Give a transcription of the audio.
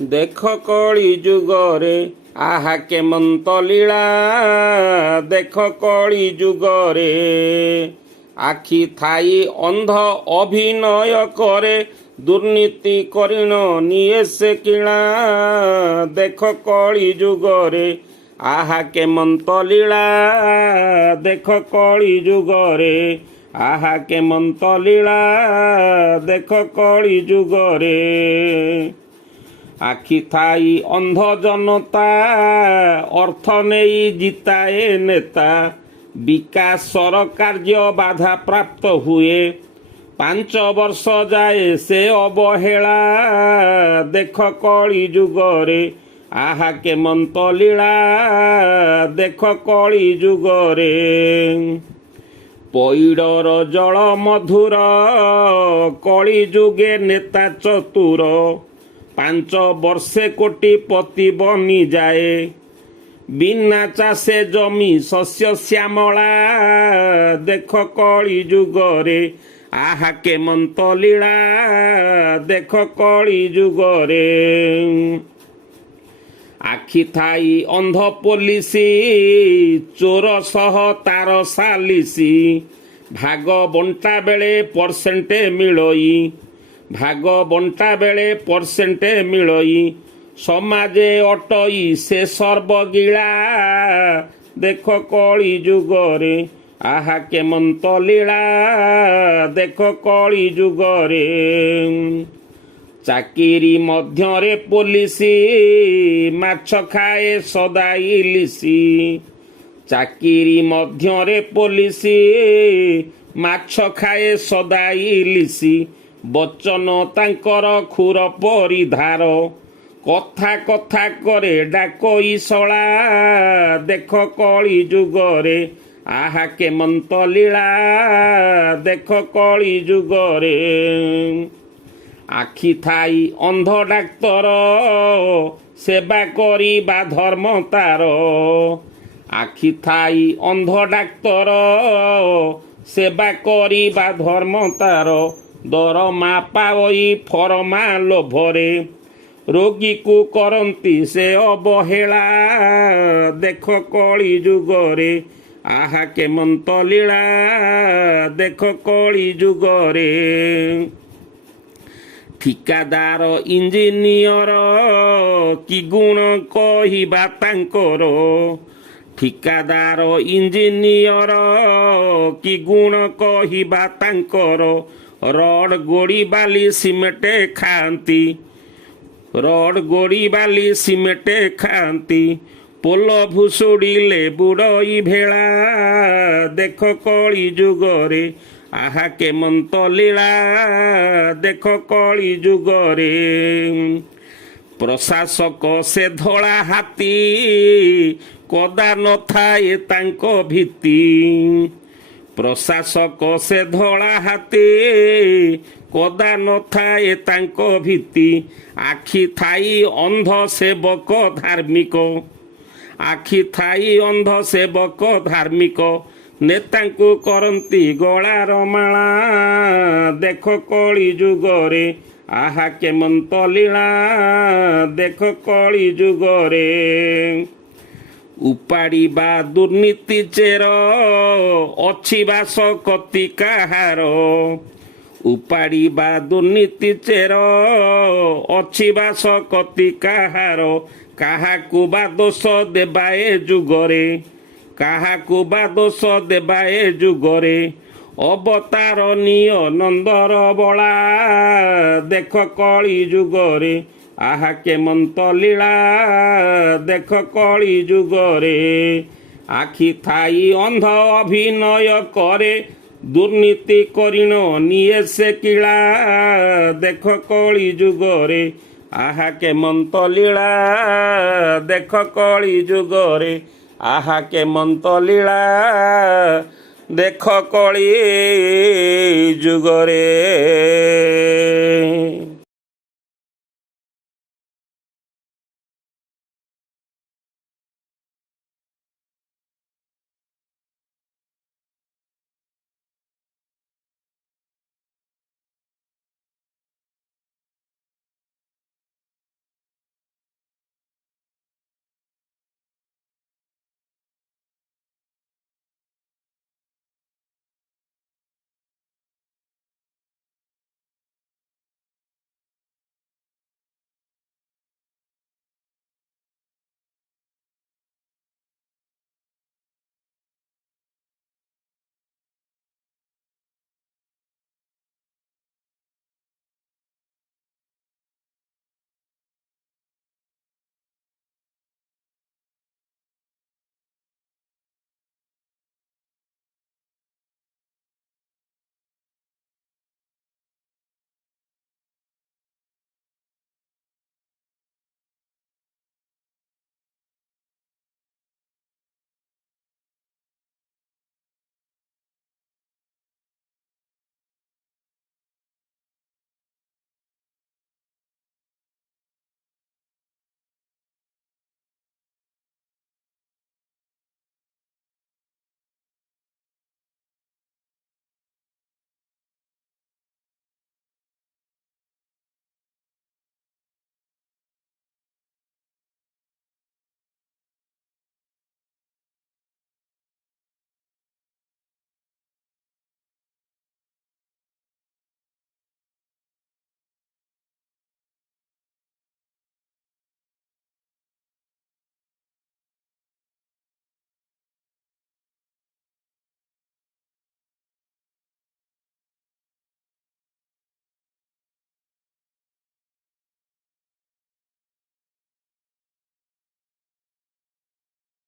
देख कली जुगरे आहा केमंत लीला देख कली जुगरे आखि थाई अंध अभिनय करे दुर्नीति करिण निये से किणा देख कली जुगरे आहा केमंत लीला देख कली जुगरे आहा केमंत लीला देख कली जुगरे आखि थाई अंध जनता अर्थ नहीं जिताए नेता विकासर कार्य बाधा प्राप्त हुए 5 वर्ष जाए से अवहेला देख कली जुगरे आहा केमंत लीला देख कली जुगरे पैडर जल मधुर कली जुगे नेता चतुर 5 वर्षे कोटिपति बनी जाए बिना चाषे जमी शस्य श्यामला देख कली जुगरे आहा केमंत लीला देख कली जुगरे आखि थाई अंध पुलिसी चोर सह तार सालिसी भाग बंटा बेले परसेंटे मिलई भाग बंटा बेले परसेंटे मिलई समाजे अटई से सर्वगिला देख कली जुगरे आहा केमंत लीला देख कली जुगरे चाकिरी मध्यरे पुलिसी माछ खाए सदा इलिसी चाकिरी मध्यरे पुलिसी माछ खाए सदा इलिसी बचन तांकर खुर परिधार कथा कथा करे डाक ईशला देख कली जुगरे आहा केमंत लीला देख कली जुगरे आखि थाई अंध डाक्तर सेवा करिबा धर्म तार आखि थाई अंध डाक्तर सेवा करिबा धर्म तार दरमा पावई फरमा लोभरे रोगी को करंती से अवहेला देख कली जुगरे आहा केमंत लीला देख कली जुगरे ठिकादार इंजीनियर कि गुण कहिबा तांकर ठिकादार इंजीनियर कि गुण कहिबा तांकर रड गोड़ी बाली सिमेटे खाती रड गोड़ी बाली सिमेटे खाती पोल भुसुड़िले बुड़ई भेला देख कली जुगरे आहा केमंत लीला देख कली जुगरे प्रशासक से धड़ा हाथी कदा न थाए तांको भीति प्रशासक से धड़ा हाथी कदा न थाए तांको भीति आखि थाई अंध सेवक धार्मिक आखि थाई अंध सेवक धार्मिक नेतांकु करंती गଳାର ମାଳା देख कली जुगरे आहा केमंत लीला देख कली जुगरे उपाड़िबा दुर्नीति चेर अछि बास कति काहार उपाड़िबा दुर्नीति चेर अछि बास कति काहार काहाकु बा दोष देबाए जुगरे काहाकु बा दोष देबाए जुगरे अवतार निय नंदर बला देख कली जुगरे आहा केमंत लीला देख कली जुगरे आखि थाई अंध अभिनय करे दुर्नीति करिण निये से किला देख कली जुगरे आहा केमंत लीला देख कली जुगरे आहा केमंत लीला देख कली जुगरे।